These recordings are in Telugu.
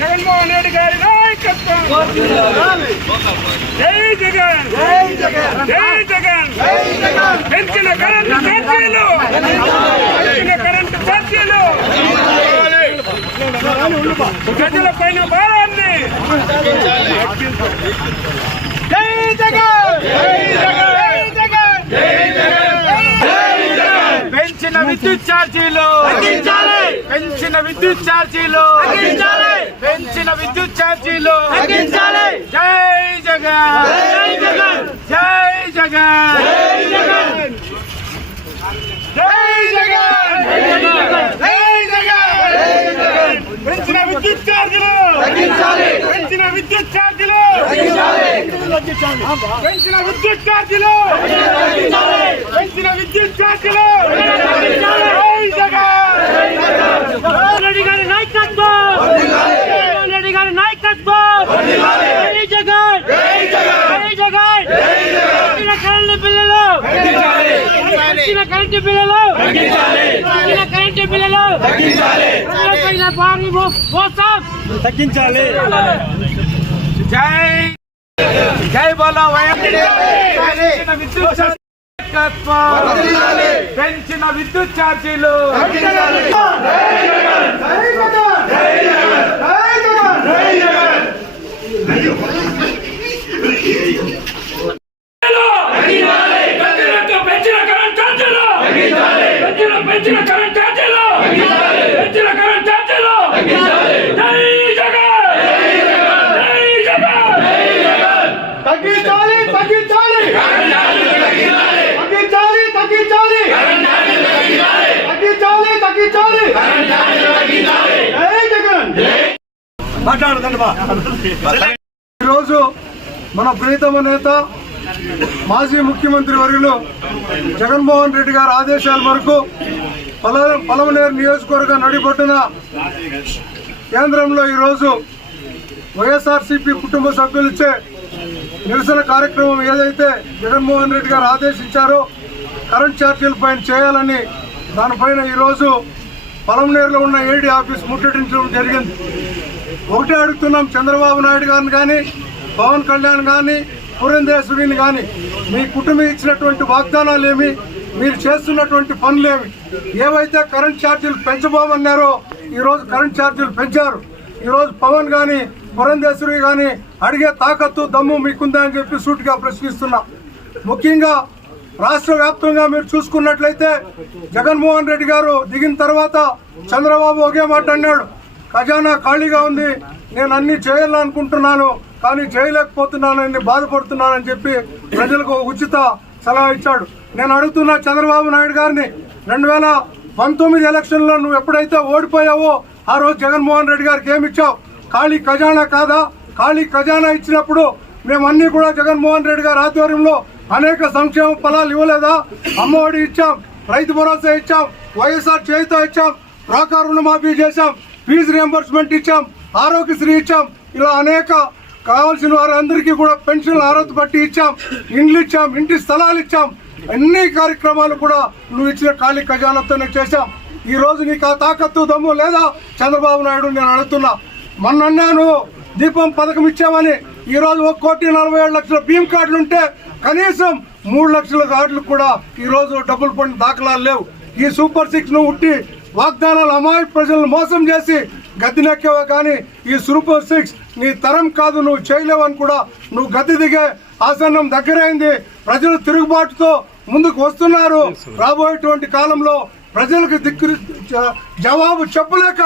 జగన్మోహన్ రెడ్డి గారి నాయకత్వం. జై జగన్, జై జగన్, జై జగన్. పెంచిన కరెంటు ఛార్జీలు, పెంచిన కరెంటు ఛార్జీలు ప్రజల పైన భారాన్ని. జై జగన్, జై జగన్, జై జగన్, జై జగన్. పెంచిన విద్యుత్ ఛార్జీలు తగ్గించాలి, పెంచిన విద్యుత్ ఛార్జీలు తగ్గించాలి, పెంచిన విద్యుత్ ఛార్జీలు తగ్గించాలి. జై జగన్, జై జగన్, జై జగన్, జై జగన్, జై జగన్, జై జగన్, జై జగన్. పెంచిన విద్యుత్ ఛార్జీలు తగ్గించాలి, పెంచిన విద్యుత్ ఛార్జీలు తగ్గించాలి, పెంచిన విద్యుత్ ఛార్జీలు తగ్గించాలి, పెంచిన విద్యుత్ ఛార్జీలు తగ్గించాలి. జై జగన్, రెడ్డి గారి నాయకత్వం, రెడ్డి గారి నాయకత్వం. జై జగన్, జై జగన్, జై జగన్. పెంచిన కరెంటు బిల్లులు తగ్గించాలి, పెంచిన కరెంటు బిల్లులు తగ్గించాలి, పెంచిన కరెంటు బిల్లులు తగ్గించాలి, ప్రజలపైన భారీ మోసం తగ్గించాలి. జై జై బోలో పెంచిన విద్యుత్ ఛార్జీలు పెంచిన కరెంట్ ఛార్జీలు పెంచిన కరెంట్ ఛార్జీలు పెంచిన కరెంట్ ఛార్జీలు. జై జగన్, జై జగన్, జై జగన్. తగ్గించాలి, తగ్గించాలి, తగ్గించాలి, తగ్గించాలి, తగ్గించాలి, తగ్గించాలి. జై జగన్. ఈరోజు మన ప్రియతమ నేత మాజీ ముఖ్యమంత్రి వర్యులు జగన్మోహన్ రెడ్డి గారి ఆదేశాల మేరకు పలమనేరు నియోజకవర్గ నడిబొడ్డున కేంద్రంలో ఈరోజు వైఎస్ఆర్సీపీ కుటుంబ సభ్యులచే నిరసన కార్యక్రమం ఏదైతే జగన్మోహన్ రెడ్డి గారు ఆదేశించారో కరెంట్ ఛార్జీల పైన చేయాలని దానిపైన ఈరోజు పలమనేరులో ఉన్న ఏడీ ఆఫీస్ ముట్టడించడం జరిగింది. ఒకటే అడుగుతున్నాం, చంద్రబాబు నాయుడు గారిని కానీ పవన్ కళ్యాణ్ కానీ పురంధేశ్వరిని కానీ మీ కుటుంబం ఇచ్చినటువంటి వాగ్దానాలు ఏమి, మీరు చేస్తున్నటువంటి పనులేమి, ఏవైతే కరెంట్ ఛార్జీలు పెంచబోమన్నారో ఈరోజు కరెంట్ ఛార్జీలు పెంచారు. ఈరోజు పవన్ కానీ పురంధేశ్వరి కానీ అడిగే తాకత్తు దమ్ము మీకుందా అని చెప్పి సూటిగా ప్రశ్నిస్తున్నా. ముఖ్యంగా రాష్ట్ర వ్యాప్తంగా మీరు చూసుకున్నట్లయితే జగన్మోహన్ రెడ్డి గారు దిగిన తర్వాత చంద్రబాబు ఒకే మాట అన్నాడు, ఖజానా ఖాళీగా ఉంది, నేను అన్ని చేయాలనుకుంటున్నాను కానీ చేయలేకపోతున్నానని బాధపడుతున్నానని చెప్పి ప్రజలకు ఉచిత సలహా ఇచ్చాడు. నేను అడుగుతున్నా చంద్రబాబు నాయుడు గారిని, 2019 ఎలక్షన్లో నువ్వు ఎప్పుడైతే ఓడిపోయావో ఆ రోజు జగన్మోహన్ రెడ్డి గారికి ఏమిచ్చావు? ఖాళీ ఖజానా కాదా? ఖాళీ ఖజానా ఇచ్చినప్పుడు మేమన్నీ కూడా జగన్మోహన్ రెడ్డి గారి ఆధ్వర్యంలో అనేక సంక్షేమ ఫలాలు ఇవ్వలేదా? అమ్మఒడి ఇచ్చాం, రైతు భరోసా ఇచ్చాం, వైఎస్ఆర్ చేయుత ఇచ్చాం, డ్వాక్రా రుణమాఫీ చేశాం, ఫీజు రియంబర్స్మెంట్ ఇచ్చాం, ఆరోగ్యశ్రీ ఇచ్చాం, ఇలా అనేక కావాల్సిన వారందరికీ కూడా పెన్షన్లు అర్హత బట్టి ఇచ్చాం, ఇండ్లు ఇచ్చాం, ఇంటి స్థలాలు ఇచ్చాం. అన్ని కార్యక్రమాలు కూడా నువ్వు ఇచ్చిన ఖాళీ ఖజానాతోనే చేశాం. ఈ రోజు నీకు ఆ తాకత్తు దమ్ము లేదా చంద్రబాబు నాయుడు? నేను అడుగుతున్నా. మొన్నన్నాను దీపం పథకం ఇచ్చామని, ఈ రోజు 1,47,00,000 భీమ్ కార్డులు ఉంటే కనీసం 3 లక్షల కార్డులు కూడా ఈ రోజు డబ్బులు పడిన దాఖలాలు లేవు. ఈ సూపర్ 6 ను ఉట్టి వాగ్దానాలు అమాయక ప్రజలను మోసం చేసి గద్దెనెక్కేవా కానీ ఈ సూపర్ 6 నీ తరం కాదు, నువ్వు చేయలేవని కూడా నువ్వు గద్దె దిగే ఆసన్నం దగ్గరైంది. ప్రజలు తిరుగుబాటుతో ముందుకు వస్తున్నారు. రాబోయేటువంటి కాలంలో ప్రజలకు జవాబు చెప్పలేక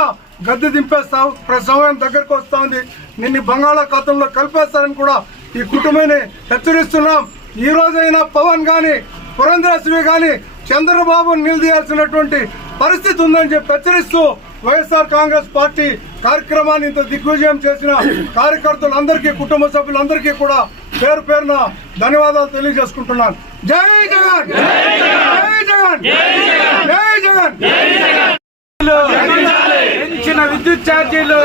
గద్దె దింపేస్తావు, సమయం దగ్గరకు వస్తా ఉంది. నిన్ను బంగాళాఖాతంలో కలిపేస్తారని కూడా ఈ కుటుంబాన్ని హెచ్చరిస్తున్నాం. ఈ రోజైనా పవన్ కానీ పురంధేశ్వరి కానీ చంద్రబాబును నిలదీయాల్సినటువంటి పరిస్థితి ఉందని చెప్పి హెచ్చరిస్తూ వైఎస్ఆర్ కాంగ్రెస్ పార్టీ కార్యక్రమాన్ని ఇంత దిగ్విజయం చేసిన కార్యకర్తలందరికీ, కుటుంబ సభ్యులందరికీ కూడా పేరు పేరున ధన్యవాదాలు తెలియజేసుకుంటున్నాను. జై జగన్, జై జగన్, జై జగన్. పెంచిన విద్యుత్ ఛార్జీలు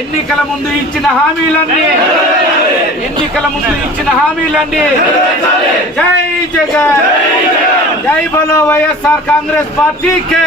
ఎన్నికల ముందు ఇచ్చిన హామీలన్నీ జై జగన్ జై బలో వైఎస్ఆర్ కాంగ్రెస్ పార్టీకే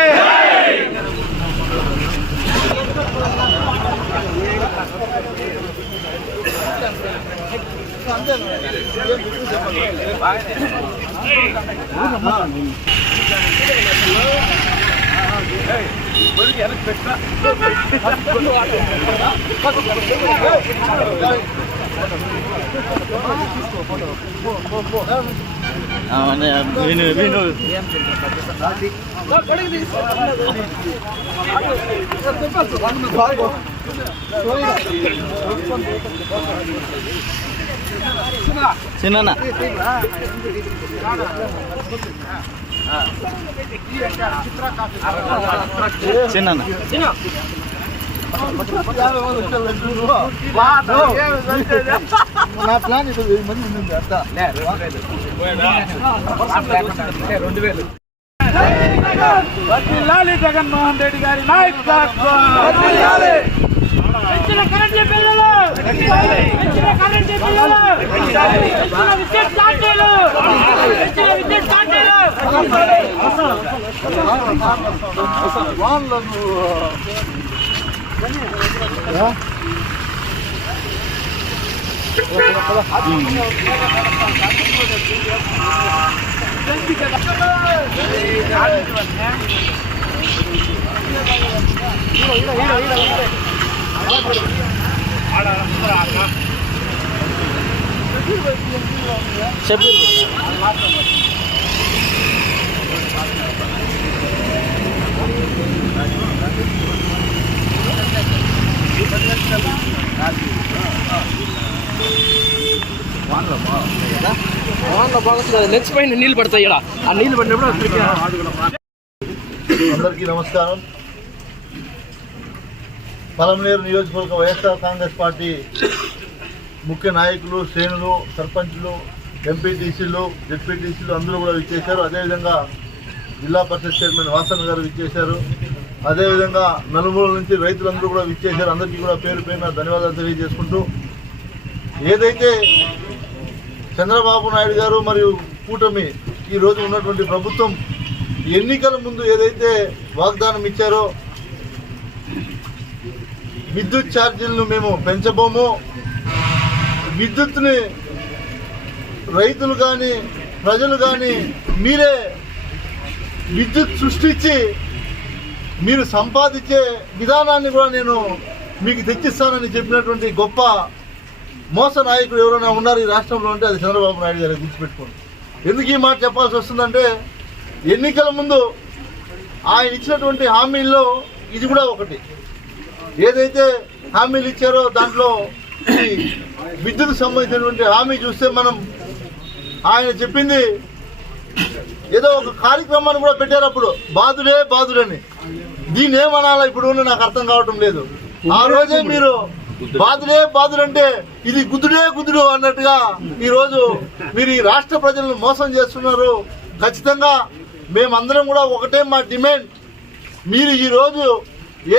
చిన్న నా ప్లాన్ ఇది 1000 మంది ఉంది అంతా 2000 వర్ధిల్లాలి జగన్మోహన్ రెడ్డి గారి నాయకత్వం లెగ్స్ పైన నీళ్ళు పడతాయి. ఆ నీళ్ళు పడినప్పుడు అందరికీ నమస్కారం. పలమనేరు నియోజకవర్గ వైఎస్ఆర్ కాంగ్రెస్ పార్టీ ముఖ్య నాయకులు, శ్రేణులు, సర్పంచులు, ఎంపీటీసీలు, జెడ్పీటీసీలు అందరూ కూడా విచ్చేశారు. అదేవిధంగా జిల్లా పరిషత్ చైర్మన్ వాసన్ గారు విచ్చేశారు. అదేవిధంగా నలుమూల నుంచి రైతులందరూ కూడా విచ్చేశారు. అందరికీ కూడా పేరు పేరున ధన్యవాదాలు తెలియజేసుకుంటూ, ఏదైతే చంద్రబాబు నాయుడు గారు మరియు కూటమి ఈరోజు ఉన్నటువంటి ప్రభుత్వం ఎన్నికల ముందు ఏదైతే వాగ్దానం ఇచ్చారో, విద్యుత్ ఛార్జీలను మేము పెంచబోము, విద్యుత్ని రైతులు కానీ ప్రజలు కానీ మీరే విద్యుత్ సృష్టించి మీరు సంపాదించే విధానాన్ని కూడా నేను మీకు తెచ్చిస్తానని చెప్పినటువంటి గొప్ప మోస నాయకుడు ఎవరైనా ఉన్నారు ఈ రాష్ట్రంలో అంటే అది చంద్రబాబు నాయుడు గారు. గుర్తుపెట్టుకోండి. ఎందుకు ఈ మాట చెప్పాల్సి వస్తుందంటే, ఎన్నికల ముందు ఆయన ఇచ్చినటువంటి హామీల్లో ఇది కూడా ఒకటి. ఏదైతే హామీలు ఇచ్చారో దాంట్లో ఈ విద్యుత్ సంబంధించినటువంటి హామీ చూస్తే మనం ఆయన చెప్పింది ఏదో ఒక కార్యక్రమాన్ని కూడా పెట్టారు. అప్పుడు బాధుడని దీన్ని ఏమనాలా ఇప్పుడు నాకు అర్థం కావటం లేదు. ఆ రోజే మీరు బాధుడంటే ఇది గుద్దుడు అన్నట్టుగా ఈరోజు మీరు ఈ రాష్ట్ర ప్రజలను మోసం చేస్తున్నారు. ఖచ్చితంగా మేమందరం కూడా ఒకటే మా డిమాండ్, మీరు ఈరోజు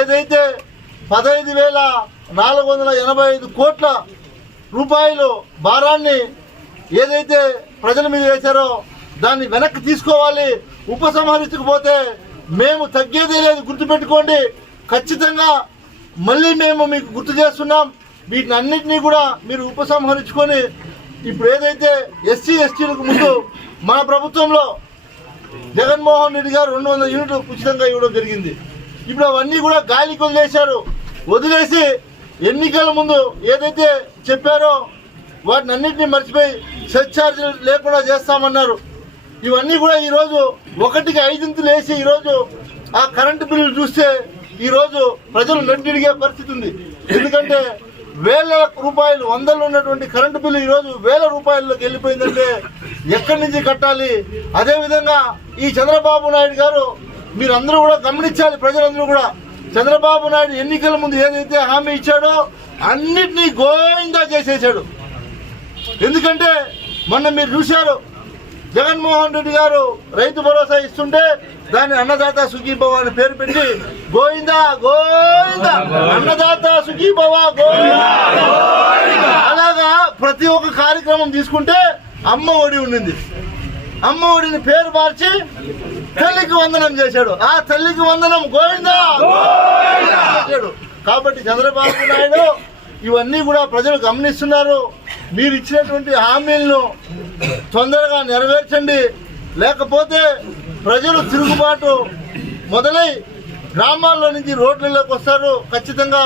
ఏదైతే 15,485 కోట్ల రూపాయలు భారాన్ని ఏదైతే ప్రజల మీద వేశారో దాన్ని వెనక్కి తీసుకోవాలి. ఉపసంహరించకపోతే మేము తగ్గేదే లేదు, గుర్తుపెట్టుకోండి. ఖచ్చితంగా మళ్ళీ మేము మీకు గుర్తు చేస్తున్నాం. వీటిని అన్నింటినీ కూడా మీరు ఉపసంహరించుకొని, ఇప్పుడు ఏదైతే ఎస్సీ ఎస్టీలకు ముందు మన ప్రభుత్వంలో జగన్మోహన్ రెడ్డి గారు 200 యూనిట్లు ఉచితంగా ఇవ్వడం జరిగింది. ఇప్పుడు అవన్నీ కూడా గాలికి వదిలేసి ఎన్నికల ముందు ఏదైతే చెప్పారో వాటిని అన్నింటినీ మర్చిపోయి సర్ఛార్జీలు లేకుండా చేస్తామన్నారు. ఇవన్నీ కూడా ఈరోజు 1కి 5 వేసి ఈరోజు ఆ కరెంటు బిల్లులు చూస్తే ఈరోజు ప్రజలు నడ్డిడిగే పరిస్థితి ఉంది. ఎందుకంటే వేల రూపాయలు, వందలు ఉన్నటువంటి కరెంటు బిల్లు ఈరోజు వేల రూపాయల్లోకి వెళ్ళిపోయిందంటే ఎక్కడి నుంచి కట్టాలి? అదేవిధంగా ఈ చంద్రబాబు నాయుడు గారు మీరందరూ కూడా గమనించాలి, ప్రజలందరూ కూడా. చంద్రబాబు నాయుడు ఎన్నికల ముందు ఏదైతే హామీ ఇచ్చాడో అన్నిటినీ గోవిందా చేసేసాడు. ఎందుకంటే మొన్న మీరు చూశారు, జగన్మోహన్ రెడ్డి గారు రైతు భరోసా ఇస్తుంటే దాన్ని అన్నదాత సుఖీభవ అని పేరు పెట్టి గోవిందా గోవిందా అన్నదాత సుఖీభవ గోవిందా. అలాగా ప్రతి ఒక్క కార్యక్రమం తీసుకుంటే అమ్మ ఒడి ఉండింది. అమ్మ ఒడిని పేరు మార్చి తల్లికి వందనం చేశాడు. ఆ తల్లికి వందనం గోవిందా చేశాడు. కాబట్టి చంద్రబాబు నాయుడు ఇవన్నీ కూడా ప్రజలు గమనిస్తున్నారు. మీరు ఇచ్చినటువంటి హామీలను తొందరగా నెరవేర్చండి, లేకపోతే ప్రజలు తిరుగుబాటు మొదలై గ్రామాల్లో నుంచి రోడ్లలోకి వస్తారు. ఖచ్చితంగా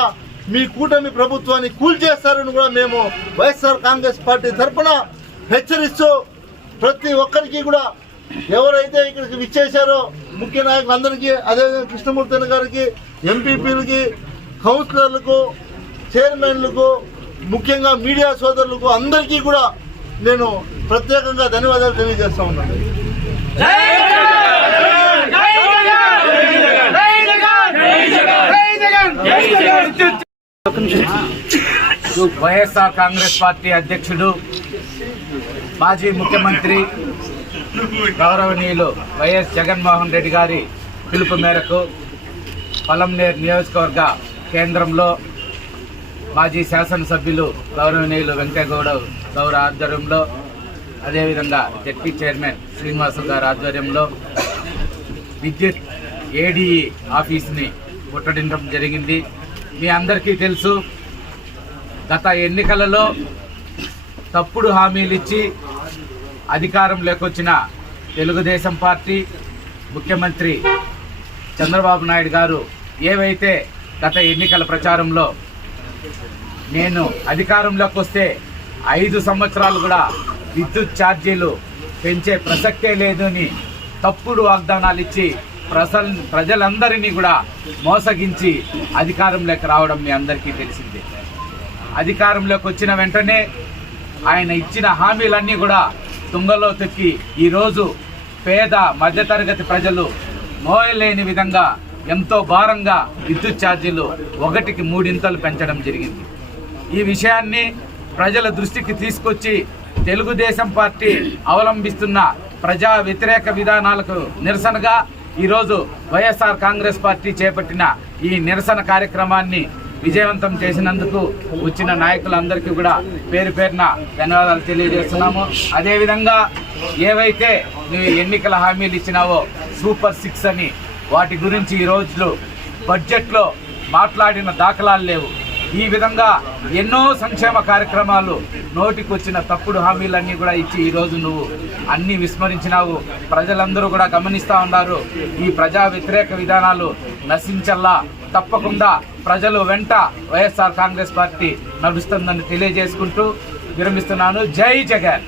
మీ కూటమి ప్రభుత్వాన్ని కూల్చేస్తారని కూడా మేము వైఎస్ఆర్ కాంగ్రెస్ పార్టీ తరఫున హెచ్చరిస్తూ ప్రతి ఒక్కరికి కూడా ఎవరైతే ఇక్కడికి విచ్చేశారో ముఖ్య నాయకులందరికీ, అదేవిధంగా కృష్ణమూర్తి గారికి, ఎంపీపీలకి, కౌన్సిలర్లకు, చైర్మన్లకు, ముఖ్యంగా మీడియా సోదరులకు అందరికీ కూడా నేను ప్రత్యేకంగా ధన్యవాదాలు తెలియజేస్తా ఉన్నాను. వైఎస్ఆర్ కాంగ్రెస్ పార్టీ అధ్యక్షుడు మాజీ ముఖ్యమంత్రి గౌరవనీయులు వైఎస్ జగన్మోహన్ రెడ్డి గారి పిలుపు మేరకు పలంనేరు నియోజకవర్గ కేంద్రంలో మాజీ శాసనసభ్యులు గౌరవనీయులు వెంకయ్యగౌడ గౌర ఆధ్వర్యంలో, అదేవిధంగా జెడ్పీ చైర్మన్ శ్రీనివాసు గారి ఆధ్వర్యంలో విద్యుత్ ఏడీఈ ఆఫీస్ని ముట్టడించడం జరిగింది. మీ అందరికీ తెలుసు, గత ఎన్నికలలో తప్పుడు హామీలు ఇచ్చి అధికారంలోకి వచ్చిన తెలుగుదేశం పార్టీ ముఖ్యమంత్రి చంద్రబాబు నాయుడు గారు ఏవైతే గత ఎన్నికల ప్రచారంలో నేను అధికారంలోకి వస్తే 5 సంవత్సరాలు కూడా విద్యుత్ ఛార్జీలు పెంచే ప్రసక్తే లేదు అని తప్పుడు వాగ్దానాలు ఇచ్చి ప్రజలందరినీ కూడా మోసగించి అధికారంలోకి రావడం మీ అందరికీ తెలిసిందే. అధికారంలోకి వచ్చిన వెంటనే ఆయన ఇచ్చిన హామీలన్నీ కూడా తుంగలో తొక్కి ఈరోజు పేద మధ్యతరగతి ప్రజలు మోయలేని విధంగా ఎంతో భారంగా విద్యుత్ ఛార్జీలు 1కి 3 పెంచడం జరిగింది. ఈ విషయాన్ని ప్రజల దృష్టికి తీసుకొచ్చి తెలుగుదేశం పార్టీ అవలంబిస్తున్న ప్రజా వ్యతిరేక విధానాలకు నిరసనగా ఈరోజు వైఎస్ఆర్ కాంగ్రెస్ పార్టీ చేపట్టిన ఈ నిరసన కార్యక్రమాన్ని విజయవంతం చేసినందుకు వచ్చిన నాయకులందరికీ కూడా పేరు పేరున ధన్యవాదాలు తెలియజేస్తున్నాము. అదేవిధంగా ఏవైతే నువ్వు ఎన్నికల హామీలు ఇచ్చినావో సూపర్ 6 అని, వాటి గురించి ఈ రోజు బడ్జెట్లో మాట్లాడిన దాఖలాలు లేవు. ఈ విధంగా ఎన్నో సంక్షేమ కార్యక్రమాలు నోటికి వచ్చిన తప్పుడు హామీలన్నీ కూడా ఇచ్చి ఈరోజు నువ్వు అన్నీ విస్మరించినావు. ప్రజలందరూ కూడా గమనిస్తూ ఉన్నారు. ఈ ప్రజా వ్యతిరేక విధానాలు నశించల్లా తప్పకుండా ప్రజలు వెంట వైఎస్ఆర్ కాంగ్రెస్ పార్టీ నడుస్తుందని తెలియజేసుకుంటూ విరమిస్తున్నాను. జై జగన్.